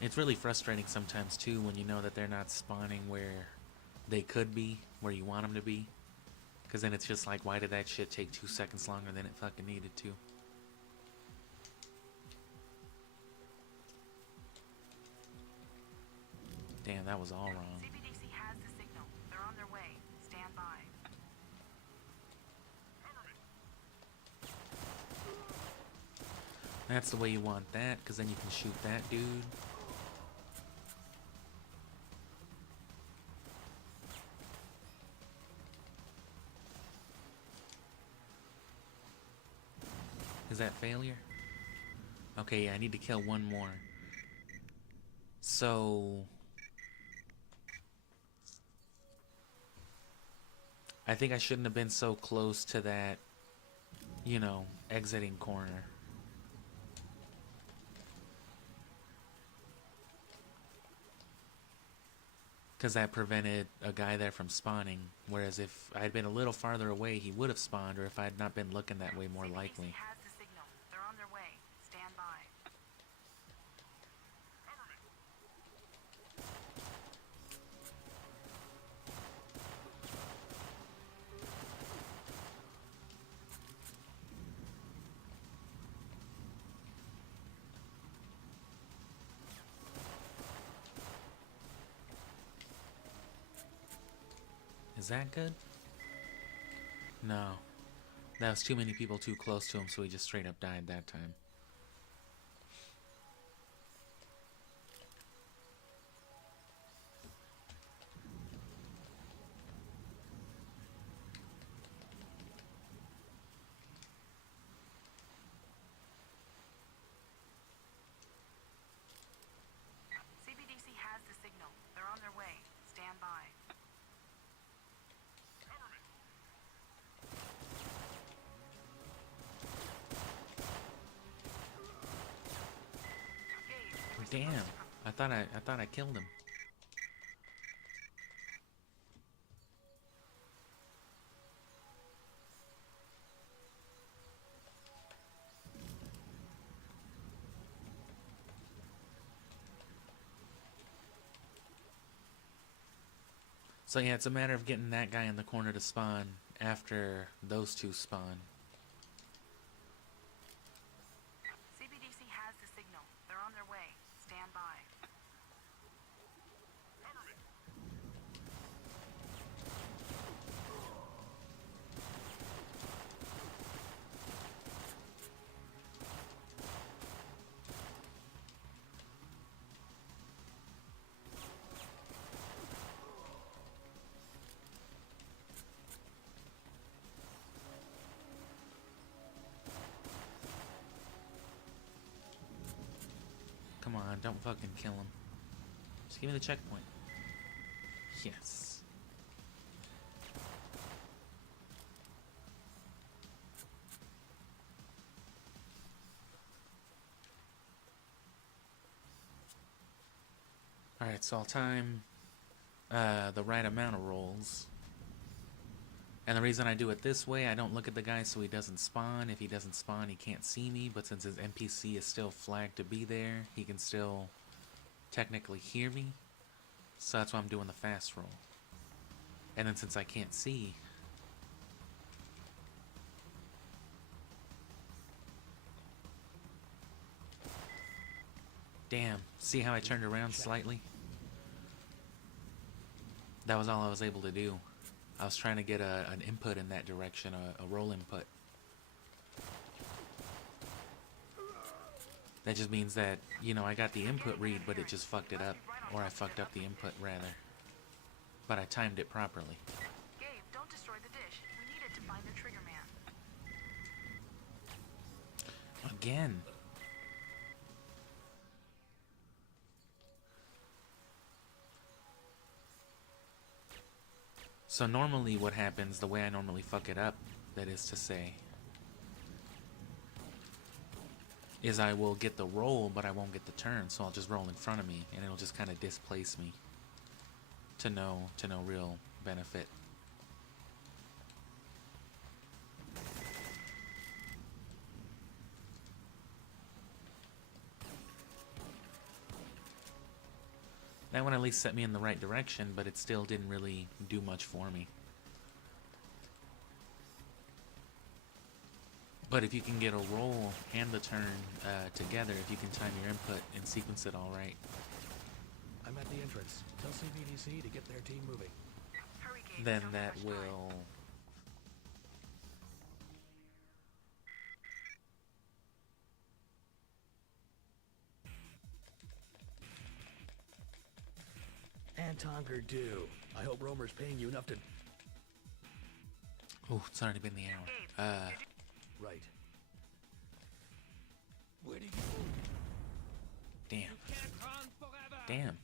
It's really frustrating sometimes too when you know that they're not spawning where they could be, where you want them to be. Because then it's just like, why did that shit take 2 seconds longer than it fucking needed to? Damn, that was all wrong. CBDC has the signal. They're on their way. Stand by. That's the way you want that, because then you can shoot that dude. Is that failure? Okay, yeah, I need to kill one more. So I think I shouldn't have been so close to that, you know, exiting corner. Because that prevented a guy there from spawning. Whereas if I had been a little farther away, he would have spawned, or if I had not been looking that way, more likely. CBDC has the signal. They're on their way. Stand by. Is that good? No. That was too many people too close to him, so he just straight up died that time. CBDC has the signal. They're on their way. Stand by. Damn. I thought I killed him. So yeah, it's a matter of getting that guy in the corner to spawn after those two spawn. CBDC has the signal. They're on their way. Stand by. Come on, don't fucking kill him. Just give me the checkpoint. Yes. Alright, so I'll time the right amount of rolls. And the reason I do it this way, I don't look at the guy so he doesn't spawn. If he doesn't spawn, he can't see me, but since his NPC is still flagged to be there, he can still technically hear me. So that's why I'm doing the fast roll. And then since I can't see, damn, see how I turned around slightly? That was all I was able to do. I was trying to get an input in that direction, a roll input. That just means that, you know, I got the input read, but it just fucked it up. Or I fucked up the input, rather. But I timed it properly. Gabe, don't destroy the dish. We needed to find the trigger man. Again. So normally what happens, the way I normally fuck it up, that is to say, is I will get the roll, but I won't get the turn, so I'll just roll in front of me, and it'll just kind of displace me to no real benefit. That one at least set me in the right direction, but it still didn't really do much for me. But if you can get a roll and the turn together, if you can time your input and sequence it all right, I'm at the entrance. Tell CBDC to get their team moving. Hurry, Gabe. then Don't that waste time. will... Anton Gerdue. I hope Romer's paying you enough to... Oh, it's already been the hour. Right. Where did you go? Damn. Can't run forever. Damn.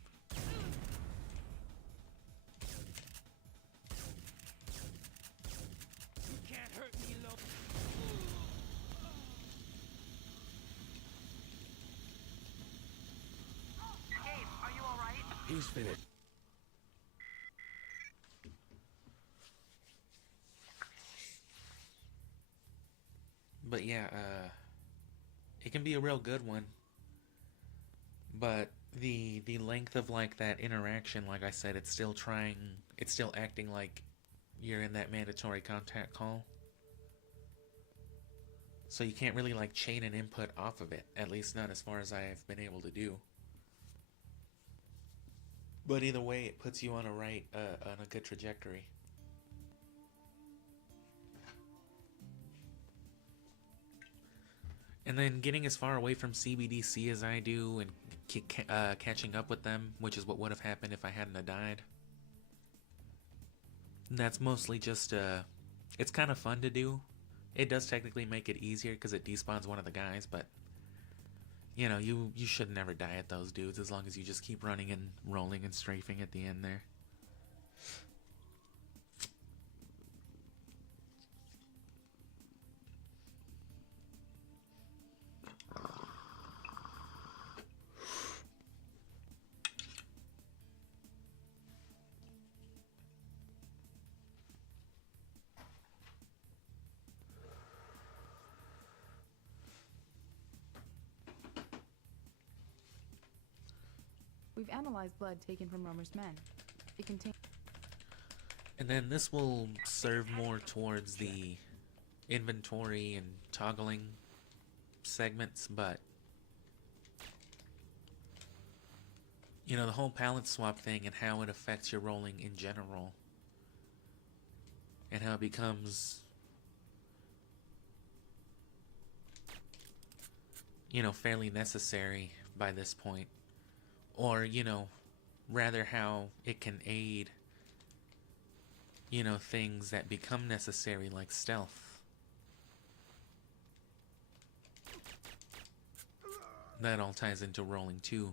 He's finished. But yeah, it can be a real good one. But the length of like that interaction, like I said, it's still acting like you're in that mandatory contact call. So you can't really like chain an input off of it, at least not as far as I've been able to do. But either way, it puts you on a good trajectory. And then getting as far away from CBDC as I do and catching up with them, which is what would have happened if I hadn't have died. That's mostly just, it's kind of fun to do. It does technically make it easier because it despawns one of the guys, but, you know, you should never die at those dudes as long as you just keep running and rolling and strafing at the end there. We've analyzed blood taken from Romer's men. It contains... And then this will serve more towards the inventory and toggling segments, but you know, the whole palette swap thing and how it affects your rolling in general and how it becomes, you know, fairly necessary by this point. Or, you know, rather how it can aid, you know, things that become necessary like stealth. That all ties into rolling too.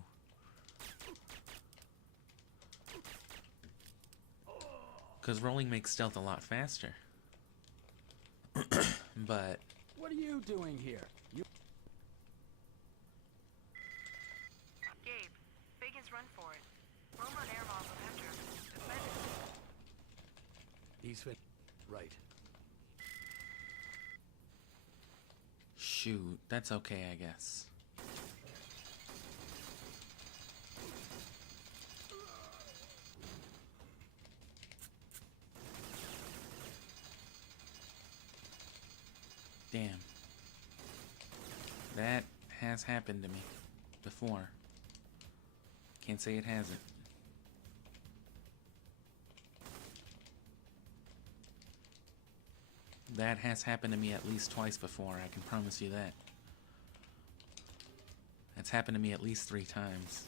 Because rolling makes stealth a lot faster. But... What are you doing here? You... Gabe, Bacon's run for it. Romer and Airmall will after him. Defend it. He's finished. Right. shoot, that's okay, I guess. Damn. That has happened to me before. Can't say it hasn't. That has happened to me at least twice before, I can promise you that. That's happened to me at least 3 times,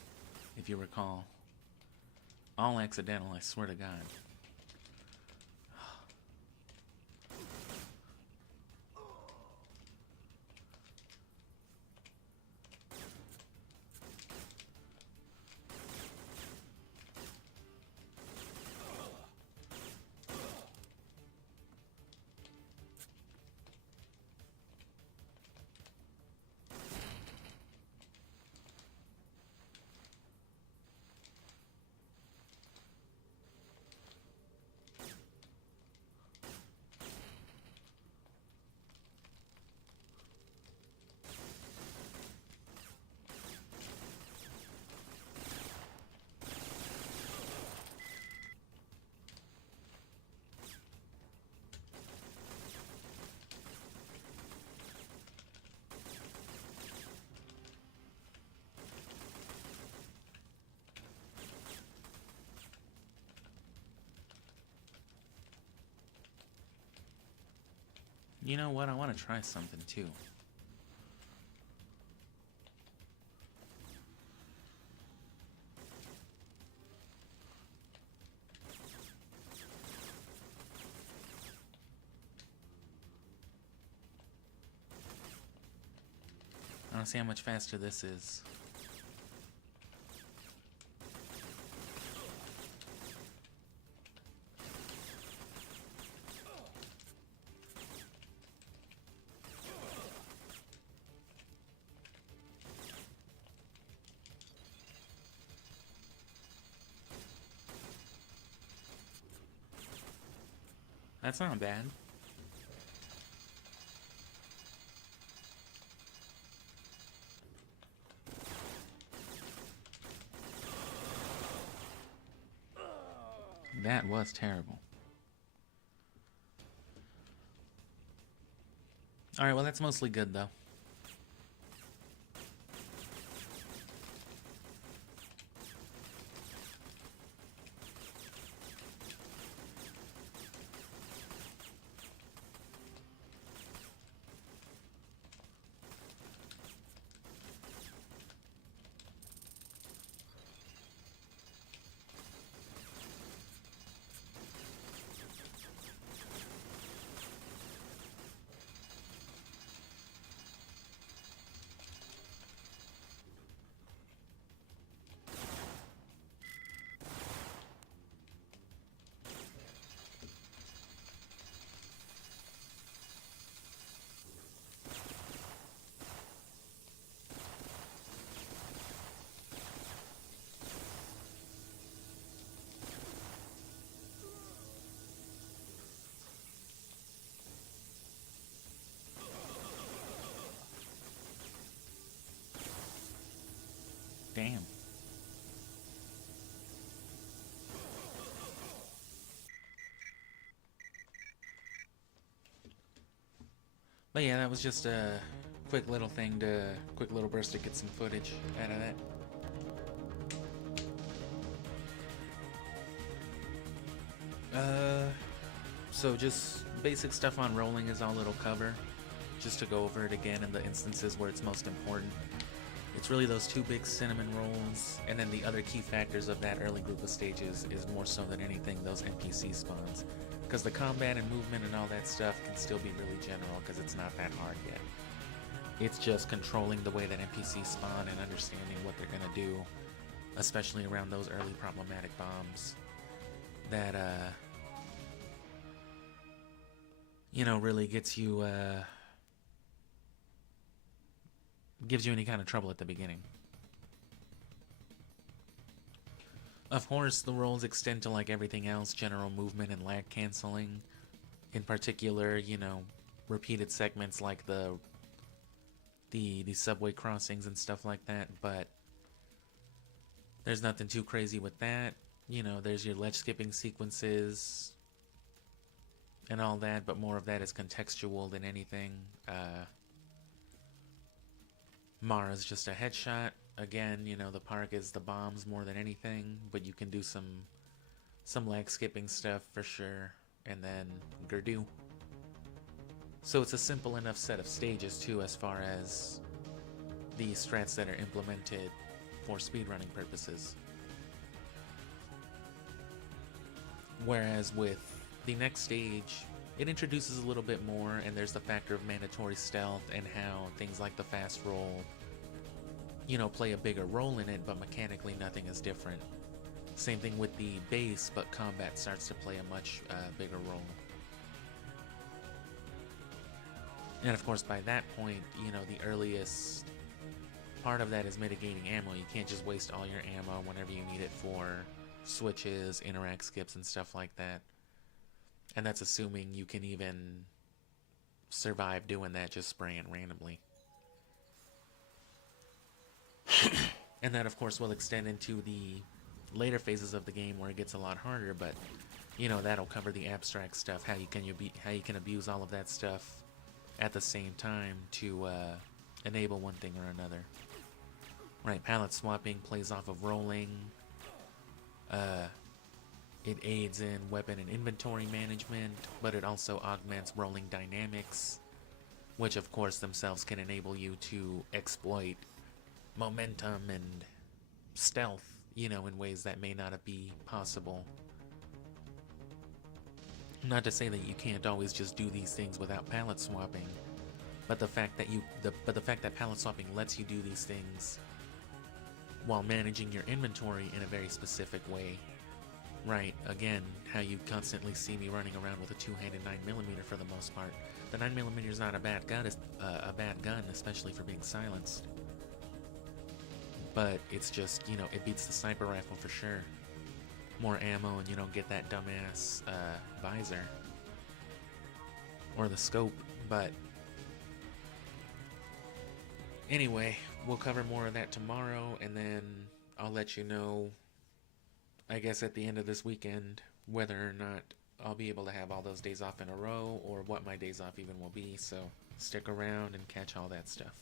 if you recall. All accidental, I swear to God. You know what? I want to try something too. I want to see how much faster this is. That's not bad. That was terrible. Alright, well that's mostly good though. Damn. But yeah, that was just a quick little burst to get some footage out of that. So just basic stuff on rolling is all it'll cover. Just to go over it again in the instances where it's most important. It's really those two big cinnamon rolls, and then the other key factors of that early group of stages is more so than anything those NPC spawns. Because the combat and movement and all that stuff can still be really general because it's not that hard yet. It's just controlling the way that NPCs spawn and understanding what they're gonna do, especially around those early problematic bombs that, you know, really gets you, gives you any kind of trouble at the beginning. Of course, the rolls extend to like everything else, general movement and lag canceling. In particular, you know, repeated segments like the subway crossings and stuff like that, but there's nothing too crazy with that. You know, there's your ledge skipping sequences and all that, but more of that is contextual than anything. Mara's just a headshot. Again, you know, the park is the bombs more than anything, but you can do some lag skipping stuff for sure, and then Gerdu. So it's a simple enough set of stages too, as far as the strats that are implemented for speedrunning purposes. Whereas with the next stage, it introduces a little bit more, and there's the factor of mandatory stealth and how things like the fast roll, you know, play a bigger role in it, but mechanically nothing is different. Same thing with the base, but combat starts to play a much bigger role. And of course, by that point, you know, the earliest part of that is mitigating ammo. You can't just waste all your ammo whenever you need it for switches, interact skips, and stuff like that. And that's assuming you can even survive doing that, just spraying randomly. And that, of course, will extend into the later phases of the game where it gets a lot harder, but, you know, that'll cover the abstract stuff, how you can abuse all of that stuff at the same time to enable one thing or another. Right, palette swapping plays off of rolling. It aids in weapon and inventory management, but it also augments rolling dynamics, which of course themselves can enable you to exploit momentum and stealth, you know, in ways that may not be possible. Not to say that you can't always just do these things without palette swapping, but the fact that palette swapping lets you do these things while managing your inventory in a very specific way. Right, again, how you constantly see me running around with a two-handed 9mm for the most part. The 9mm is not a bad gun, especially for being silenced. But it's just, you know, it beats the sniper rifle for sure. More ammo and you don't get that dumbass visor. or the scope, but anyway, we'll cover more of that tomorrow, and then I'll let you know, I guess at the end of this weekend, whether or not I'll be able to have all those days off in a row, or what my days off even will be, so stick around and catch all that stuff.